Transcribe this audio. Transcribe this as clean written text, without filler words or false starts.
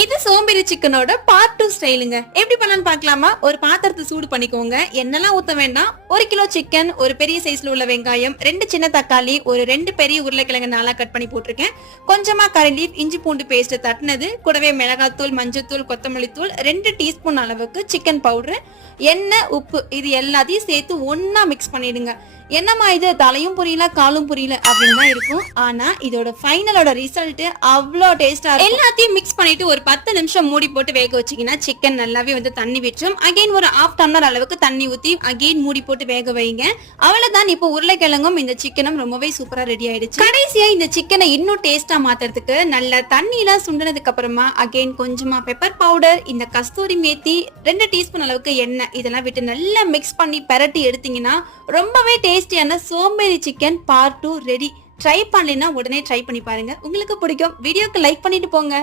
இது சோம்பேறி சிக்கனோட பார்ட் 2 ஸ்டைலுங்க. எப்படி பண்ணலாம்னு பார்க்கலாமா? ஒரு பாத்திரத்தை சூடு பண்ணிக்கோங்க. எண்ணெல்லாம் ஊத்த வேண்டாம். 1 கிலோ சிக்கன், ஒரு பெரிய சைஸ்ல உள்ள வெங்காயம், 2 சின்ன தக்காளி, ஒரு 2 பெரிய உருளைக்கிழங்கு நாளா கட் பண்ணி போட்டிருக்கேன். கொஞ்சமா கறி லீஃப், இஞ்சி பூண்டு பேஸ்ட் தட்டினது, கூடவே மிளகாத்தூள், மஞ்சத்தூள், கொத்தமல்லி தூள், 2 டீஸ்பூன் அளவுக்கு சிக்கன் பவுடர், எண்ணெய், உப்பு இது எல்லாத்தையும் சேர்த்து ஒன்னா மிக்ஸ் பண்ணிடுங்க. என்னம்மா இது தலையும் புரியல காலும் புரியல அப்படின்னு தான் இருக்கும். ஆனா இதோட ஃபைனலோட ரிசல்ட் அவ்வளோ டேஸ்டா இருக்கும். எல்லாத்தையும் மிக்ஸ் பண்ணிட்டு ஒரு 10 நிமிஷம் மூடி போட்டு வேக வச்சீங்கன்னா சிக்கன் நல்லாவே வந்து தண்ணி விட்டுரும். அகைன் ஒரு 1/2 டம்ளர் அளவுக்கு தண்ணி ஊத்தி அகைன் மூடி போட்டு வேக வைங்க. அவ்வளவுதான். இப்போ உருளைக்கிழங்கும் இந்த சிக்கனும் ரொம்பவே சூப்பரா ரெடி ஆயிடுச்சு. கடைசியா இந்த சிக்கனை இன்னும் டேஸ்டா மாத்துறதுக்கு நல்ல தண்ணியெல்லாம் சுண்டினதுக்கு அப்புறமா அகைன் கொஞ்சமா பெப்பர் பவுடர், இந்த கஸ்தூரி மேத்தி, 2 டீஸ்பூன் அளவுக்கு எண்ணெய் இதெல்லாம் விட்டு நல்லா மிக்ஸ் பண்ணி பெரட்டி எடுத்தீங்கன்னா ரொம்பவே டேஸ்டியான சோம்பேறி சிக்கன் பார்ட் 2 ரெடி. ட்ரை பண்ணலைன்னா உடனே ட்ரை பண்ணி பாருங்க, உங்களுக்கு பிடிக்கும். வீடியோக்கு லைக் பண்ணிட்டு போங்க.